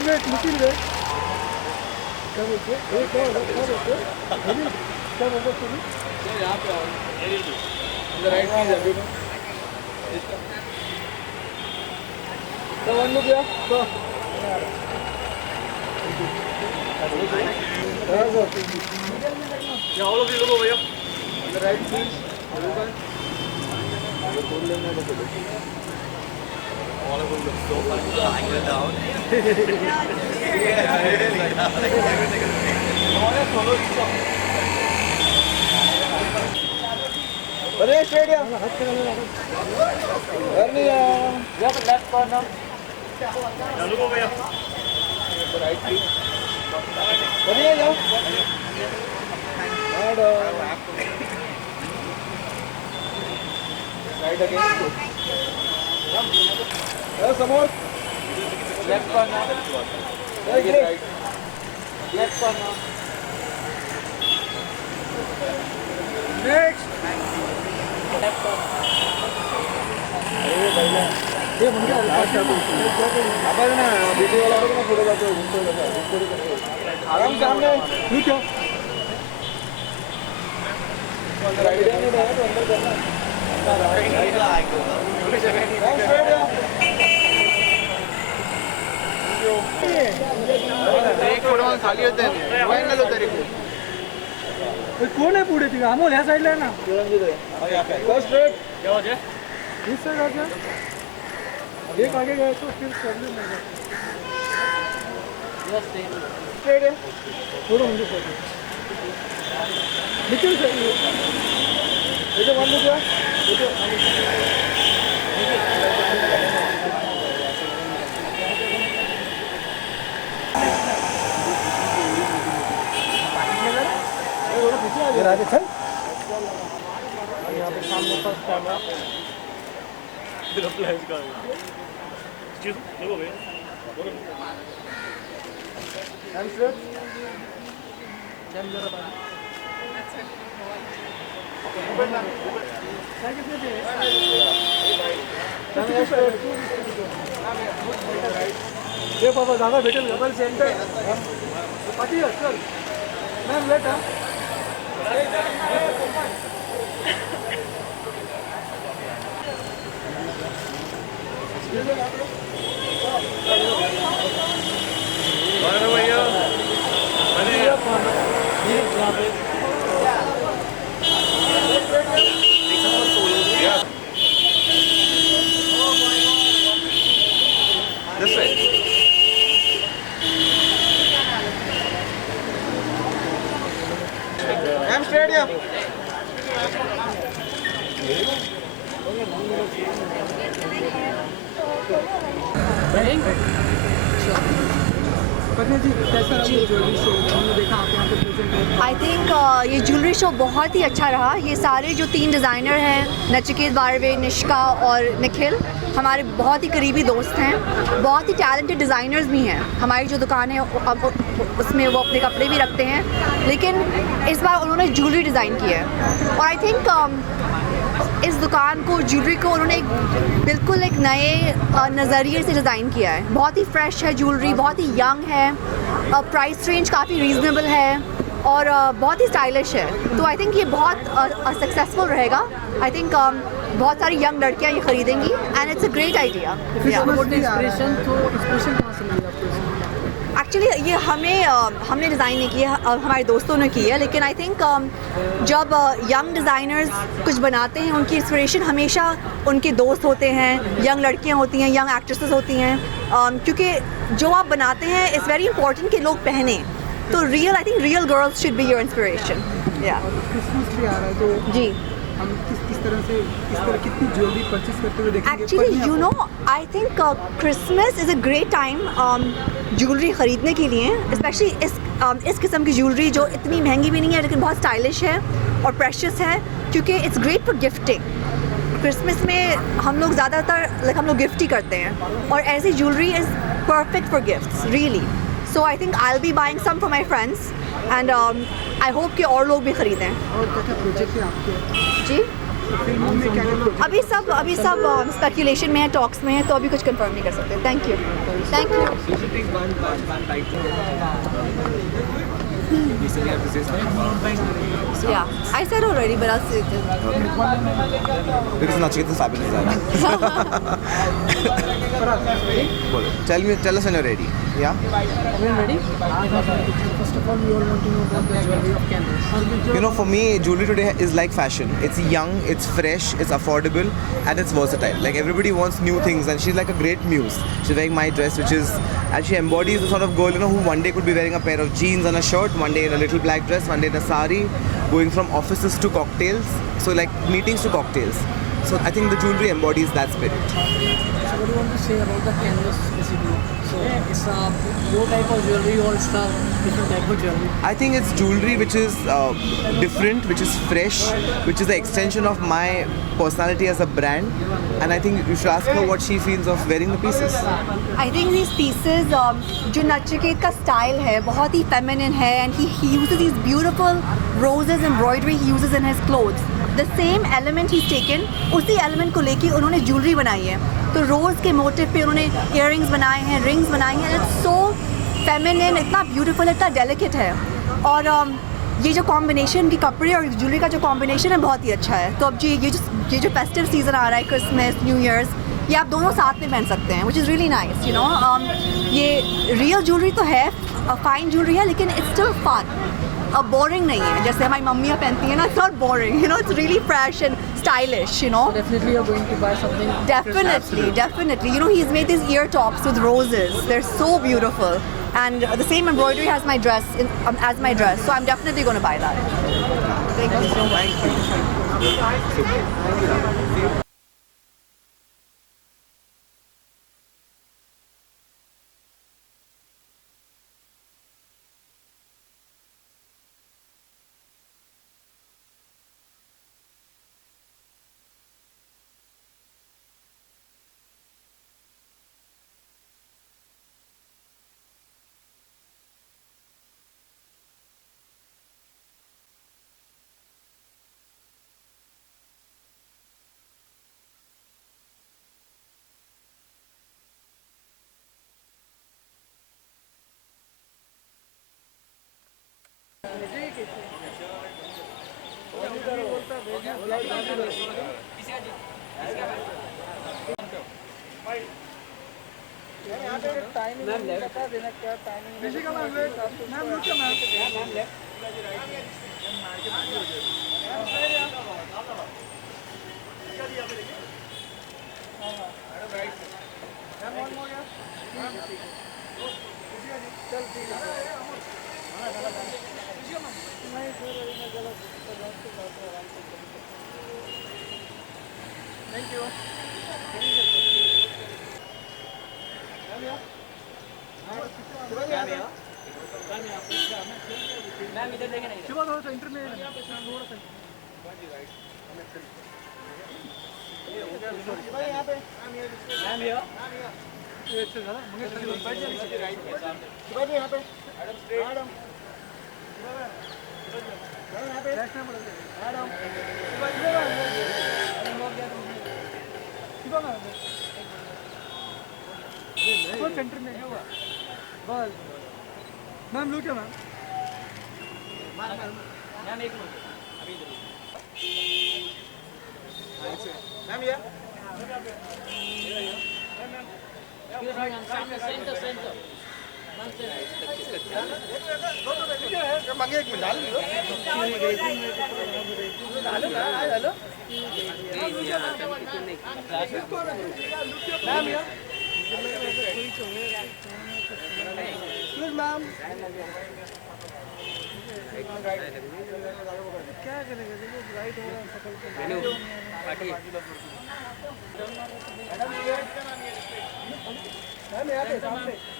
वेट मुश्किल है क्या बोलते हैं क्या बोलते हैं यहाँ पे आओ राइट में अभी तो वन लुक या तो यहाँ लोग ये लोग भैया राइट प्लीज बोल लेना तो all of them look so funny lying it down. अरे स्टेडियम नहीं यहाँ पर लेफ्ट कॉर्नर चलो को भैया राइट प्लीज बढ़िया जाओ राइट अगेन समोर left corner right left corner next left corner अरे भैया ये मुझे आवाज ना वीडियो वाला ना फोटो का तो आराम से हमने ठीक है राइट हैंड में है तो अंदर करना खाली होते हैं कोण आहे पुढे तिथे अमोल ह्या साईडला आहे ना फर्स्ट रेट क्या हो जाए इस साइड आ जाए एक आगे गए तो फिर प्रॉब्लम हो जाए यस स्ट्रेट है थोड़ा मुझे फोटो निकल चाहिए ये तो वन लुक है ये तो ये राधे चल यहाँ पे सामने फर्स्ट कैमरा फ्लैश का देखो भैया हैंडस्ट्रेट चल जरा ये बाबा दादा भेटेल डबल सेंटर पाठी चल मॅम लेट हा This way. M Stadium. I think ये ज्वेलरी शो बहुत ही अच्छा रहा। ये सारे जो 3 डिज़ाइनर हैं, नचिकेत बारवे, निष्का और निखिल, हमारे बहुत ही करीबी दोस्त हैं। बहुत ही टैलेंटेड डिज़ाइनर्स भी हैं। हमारी जो दुकान है उसमें वो अपने कपड़े भी रखते हैं, लेकिन इस बार उन्होंने ज्वेलरी डिज़ाइन की है। और आई थिंक इस दुकान को, ज्वेलरी को उन्होंने बिल्कुल एक नए नज़रिए से डिज़ाइन किया है। बहुत ही फ्रेश है ज्वेलरी, बहुत ही यंग है, प्राइस रेंज काफ़ी रीज़नेबल है और बहुत ही स्टाइलिश है। तो आई थिंक ये बहुत सक्सेसफुल रहेगा। आई थिंक बहुत सारी यंग लड़कियां ये खरीदेंगी and it's a great idea. Actually ये हमने डिज़ाइन नहीं की है, हमारे दोस्तों ने की है, लेकिन आई थिंक जब यंग डिज़ाइनर्स कुछ बनाते हैं, उनकी इंस्पिरेशन हमेशा उनके दोस्त होते हैं, यंग लड़कियां होती हैं, यंग एक्ट्रेसेस होती हैं, क्योंकि जो आप बनाते हैं इट्स वेरी इंपॉर्टेंट कि लोग पहने। तो real, I think real girls should be your inspiration. या क्रिसमस भी आ रहा है तो जी, हम किस तरह से कितनी ज्वेलरी परचेज करते हुए देखेंगे? Actually you know, I think Christmas is a great time jewellery ख़रीदने के लिए, स्पेशली इस किस्म की ज्वेलरी जो इतनी महंगी भी नहीं है लेकिन बहुत स्टाइलिश है और प्रेशियस है, क्योंकि it's great for gifting. Christmas में हम लोग ज़्यादातर हम लोग गिफ्ट ही करते हैं और ऐसी jewellery is perfect for gifts really. So I think I will be buying some for my friends and I hope कि और लोग भी ख़रीदें. और क्या प्रोजेक्ट है आपके जी फिल्मों में क्या क्या अभी सब स्पेकुलेशन में है, टॉक्स में है, तो अभी कुछ कंफर्म नहीं कर सकते. Thank you. Yeah, I said already, but I'll say it. Because Nachikeet is fabulous designer. Tell us when you're ready. Yeah. Are you ready? First of all, we all want to know about the jewelry of Canvas. You know, for me, jewelry today is like fashion. It's young, it's fresh, it's affordable, and it's versatile. Like everybody wants new things, and she's like a great muse. She's wearing my dress, which is, and she embodies the sort of girl, you know, who one day could be wearing a pair of jeans and a shirt, one day in a little black dress, one day in a sari, going from offices to cocktails. So like meetings to cocktails. So I think the jewelry embodies that spirit. So what do you want to say about the Canvas basically? So it's your type of jewelry or it's a different type of jewelry? I think it's jewelry which is different, which is fresh, which is the extension of my personality as a brand. And I think you should ask her what she feels of wearing the pieces. I think these pieces, जो नचिकेत का style है, बहुत ही feminine है, and he uses these beautiful roses embroidery he uses in his clothes. The same element he's taken, उसी element को लेके उन्होंने jewelry बनाई है. तो rose के motif पे उन्होंने earrings बनाए हैं, rings बनाई हैं. It's so feminine, इतना beautiful, इतना delicate है. और ये जो combination की कपड़े और jewelry का जो combination है बहुत ही अच्छा है. तो अब ये जो festive season आ रहा है, Christmas, New Year's, ये आप दोनों साथ में पहन सकते हैं, which is really nice, you know. ये real jewelry तो है, fine jewelry है, लेकिन it's still fun. अब boring नहीं है, जैसे हमारी मम्मियाँ पहनती हैं ना, it's not boring, you know, it's really fresh and stylish, you know. So definitely you're going to buy something. Definitely. You know, he's made these ear tops with roses. They're so beautiful. And the same embroidery has my dress as my dress, so I'm definitely going to buy that. Thank you so much. Ma'am look है ma'am.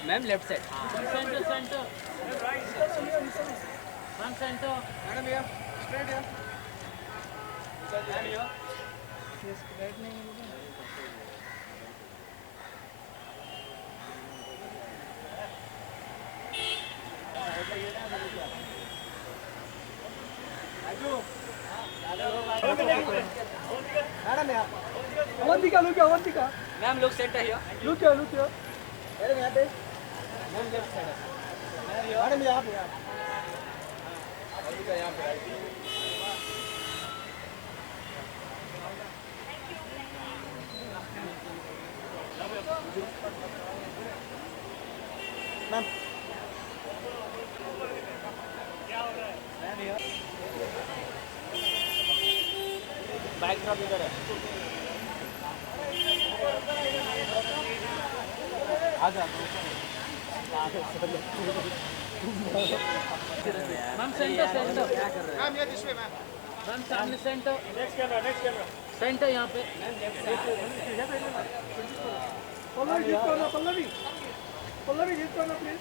Ma'am left side centre centre ma'am centre madam भैया straight बैठने में मुझे Avantika look here, Avantika Ma'am, look center here. look here madam यहाँ पे ma'am left side madam यहाँ पे अवंतिका यहाँ पे मैम Backdrop इधर है. आजा Ma'am, center. Ma'am, ये this way, ma'am. Ma'am, सामने center. Next camera. Center यहाँ पे. पल्लवी जीत करना पल्लवी जीत करना प्लीज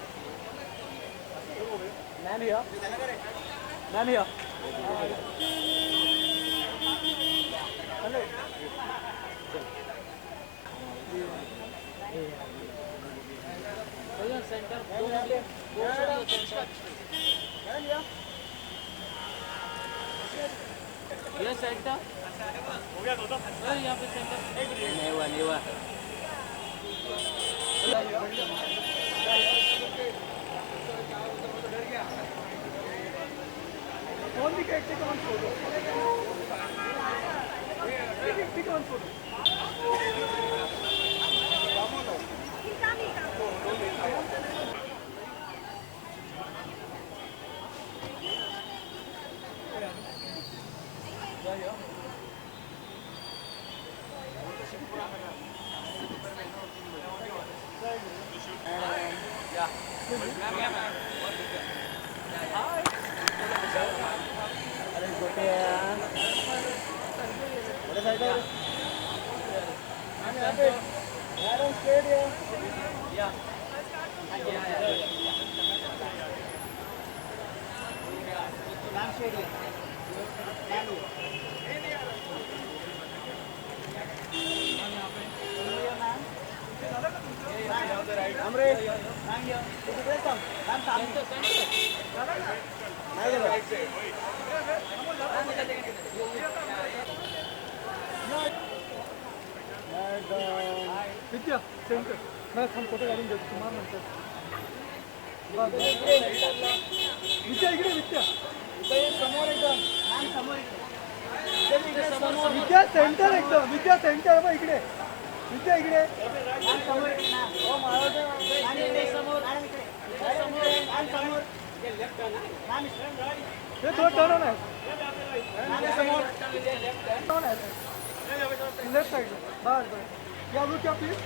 मैम here भैया center. दो center. ये center. हो गया तो यहाँ पे center. नहीं हुआ. कौन भी कैसे कौन फोटो कौन फोटो विद्या सेंटर मैं हम फोटो काढून देतो तुम्हाला नंतर विद्या इकडे समोर एकदम विद्या सेंटर एकदम विद्या सेंटर बघ इकडे विद्या इकडे हे थोडं टर्न आहे लेफ्ट साइड बस या लुक क्या प्लीज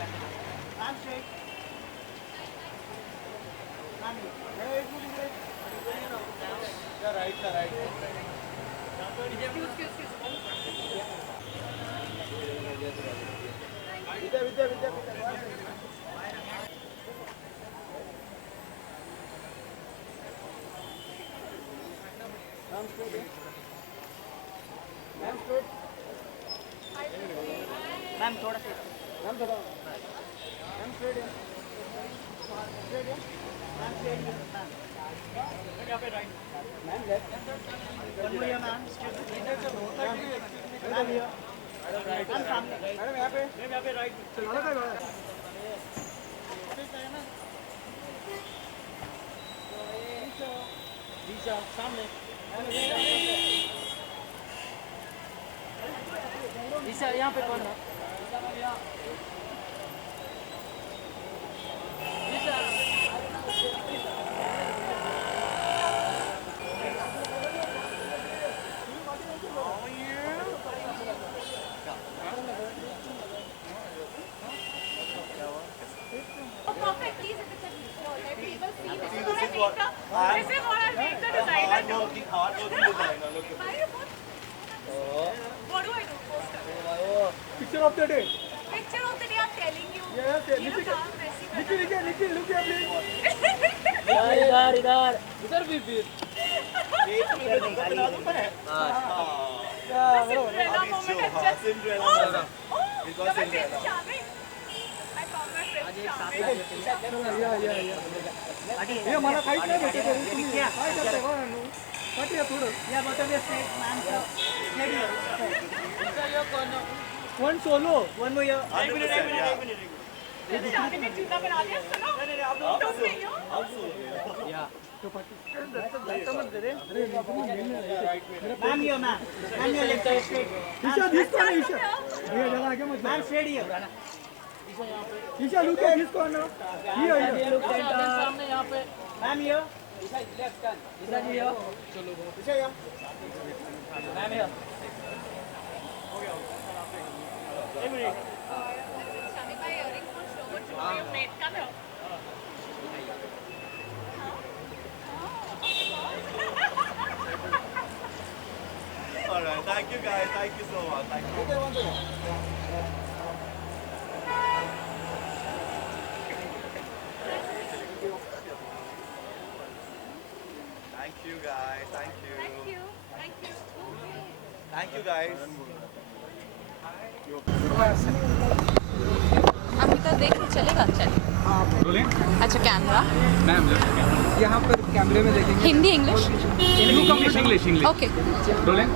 मैम थोड़ा सा. सामने. यहाँ पे कौन है? Picture of the day. Picture of the day, I'm telling you. Yes, You know, काम वैसी Nikhil, look here, please. इधर भी फिर. Cinderella moment has just... It was Cinderella. Charming. I found my prince charming. हे मला काहीच नाही भेटत आहे. तुम्ही काय करताय बघा ना. काठी थोडं. One solo. One more year. शादी में जूता बना दिया सुनो तुम नहीं हो ईशा जिसको ना ईशा भैया जरा आगे मत ma'am straight here Isha look at जिसको ना हियर सामने यहाँ पे ma'am here Isha ji yo चलो ईशा हियर मैम यो शादी का इयरिंग फुल शो को जूते मेट का दो Alright, thank you guys, thank you so much. Thank you. Thank you guys, thank you. Thank you guys. Amita देख चलेगा चले अच्छा कैमरा मैम यहाँ पर कैमरे में देखेंगे Hindi English English okay rolling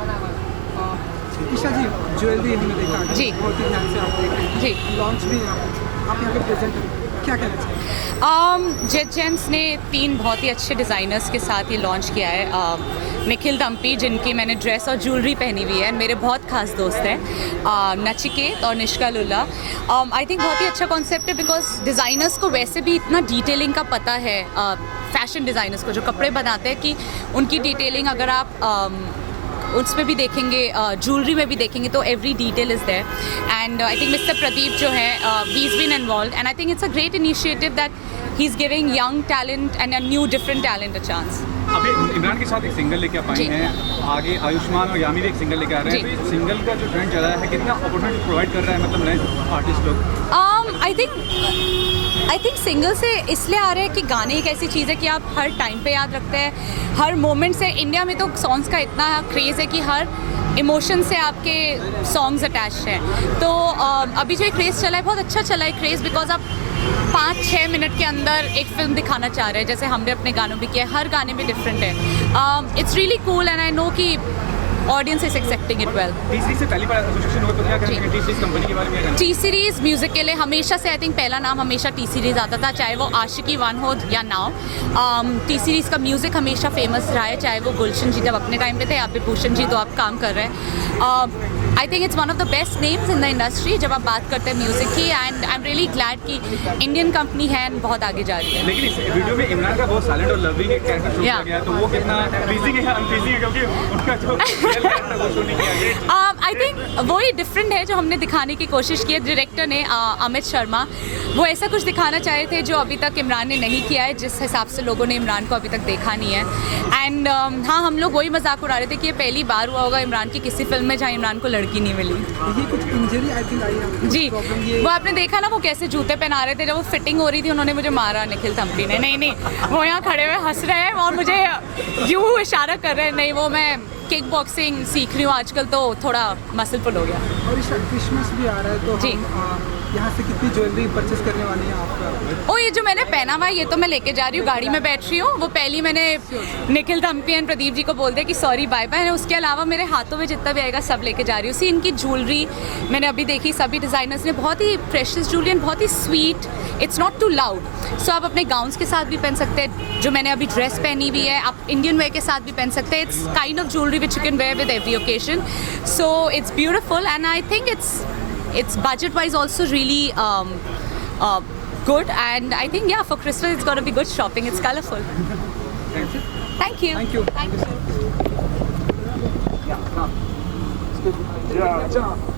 Isha ji jewellery हमने देखा जी। बहुत ही ध्यान से आप देख रहे हैं जी लॉन्च भी आप यहाँ पे प्रेजेंट क्या कहना चाहिए जेट जेम्स ने 3 बहुत ही अच्छे डिज़ाइनर्स के साथ ये लॉन्च किया है निखिल दम्पी जिनकी मैंने ड्रेस और ज्वेलरी पहनी हुई है मेरे बहुत खास दोस्त हैं नचिकेत और निष्का लुल्ला आई थिंक बहुत ही अच्छा कॉन्सेप्ट है बिकॉज डिज़ाइनर्स को वैसे भी इतना डिटेलिंग का पता है फैशन डिज़ाइनर्स को जो कपड़े बनाते हैं कि उनकी डिटेलिंग अगर आप उसमें भी देखेंगे ज्वेलरी में भी देखेंगे तो every detail is there and I think mister Pradeep जो है he is been involve and I think it's a great initiative that he is giving young talent and a new different talent a chance अभी इमरान के साथ एक सिंगल लेके आप आई जी। हैं आगे आयुष्मान और यामी भी एक सिंगल लेके आ रहे हैं जी। तो सिंगल का जो ट्रेंड चला है कितना अपॉर्चुनिटी प्रोवाइड कर रहा है मतलब नए आर्टिस्ट लोग आई थिंक सिंगल से इसलिए आ रहे हैं कि गाने एक ऐसी चीज़ है कि आप हर टाइम पे याद रखते हैं हर मोमेंट से इंडिया में तो सॉन्ग्स का इतना क्रेज़ है कि हर इमोशन से आपके सॉन्ग्स अटैच हैं तो अभी जो क्रेज़ चला है बहुत अच्छा चला है क्रेज़ बिकॉज आप 5-6 मिनट के अंदर एक फिल्म दिखाना चाह रहे हैं जैसे हमने अपने गानों में किया है हर गाने में डिफरेंट है it's really cool and I know कि audience is accepting it well T series से पहली बार एसोसिएशन हुआ तो क्या करेंगे टी सीरीज कंपनी के बारे में क्या टी सीरीज़ म्यूज़िक के लिए हमेशा से आई थिंक पहला नाम हमेशा टी सीरीज़ आता था चाहे वो आशिकी 1 हो या नाउ टी सीरीज़ का म्यूज़िक हमेशा फेमस रहा है चाहे वो गुलशन जी जब अपने टाइम पे थे आप भी भूषण जी तो आप काम कर रहे हैं आई think it's one of the best names in the industry जब आप बात करते हैं म्यूज़िक की and I am really glad कि इंडियन कंपनी है एंड बहुत आगे जा रही है लेकिन इस वीडियो में इमरान का बहुत साइलेंट और लविंग एक कैरेक्टर शो किया Yeah. गया तो वो कितना प्लीजिंग है अनप्लीजिंग है क्योंकि उनका जो रियल कैरेक्टर वो शो नहीं किया गया आई थिंक वही डिफरेंट है जो हमने दिखाने की कोशिश की है डायरेक्टर ने अमित शर्मा वो ऐसा कुछ दिखाना चाहे थे जो अभी तक इमरान ने नहीं किया है जिस हिसाब से लोगों ने इमरान को अभी तक देखा नहीं है एंड हाँ हम लोग वही मजाक उड़ा रहे थे कि ये पहली बार हुआ होगा इमरान की किसी फिल्म में जहाँ इमरान को लड़की नहीं मिली ये कुछ इंजरी आई थिंक आई है जी प्रॉब्लम ये वो आपने देखा ना वो कैसे जूते पहना रहे थे जब वो फिटिंग हो रही थी उन्होंने मुझे मारा निखिल थम्पी ने नहीं वो यहाँ खड़े हुए हंस रहे हैं और मुझे यूँ इशारा कर रहे हैं नहीं वो मैं किक बॉक्सिंग सीख रही हूँ आजकल तो थोड़ा मसलफुल हो गया और इस क्रिसमस भी आ रहा है तो जी। हम यहाँ से कितनी ज्वेलरी परचेस करने वाली हैं आप ओ ये जो मैंने पहना हुआ है ये तो मैं लेके जा रही हूँ गाड़ी में बैठ रही हूँ वो पहली मैंने निखिल थम्पी एंड प्रदीप जी को बोल दिया कि सॉरी बाय बाय उसके अलावा मेरे हाथों में जितना भी आएगा सब लेके जा रही हूँ सी इनकी ज्वेलरी मैंने अभी देखी सभी डिज़ाइनर्स ने बहुत ही प्रेशियस ज्वेलरी एंड बहुत ही sweet it's not too loud so आप अपने गाउन्स के साथ भी पहन सकते हैं जो मैंने अभी ड्रेस पहनी हुई है आप इंडियन वेयर के साथ भी पहन सकते हैं it's kind of jewellery which you can wear with every occasion so it's beautiful and I think it's budget wise also really good and I think yeah for Christmas it's going to be good shopping it's colorful thank you Thank you. thank you Yeah.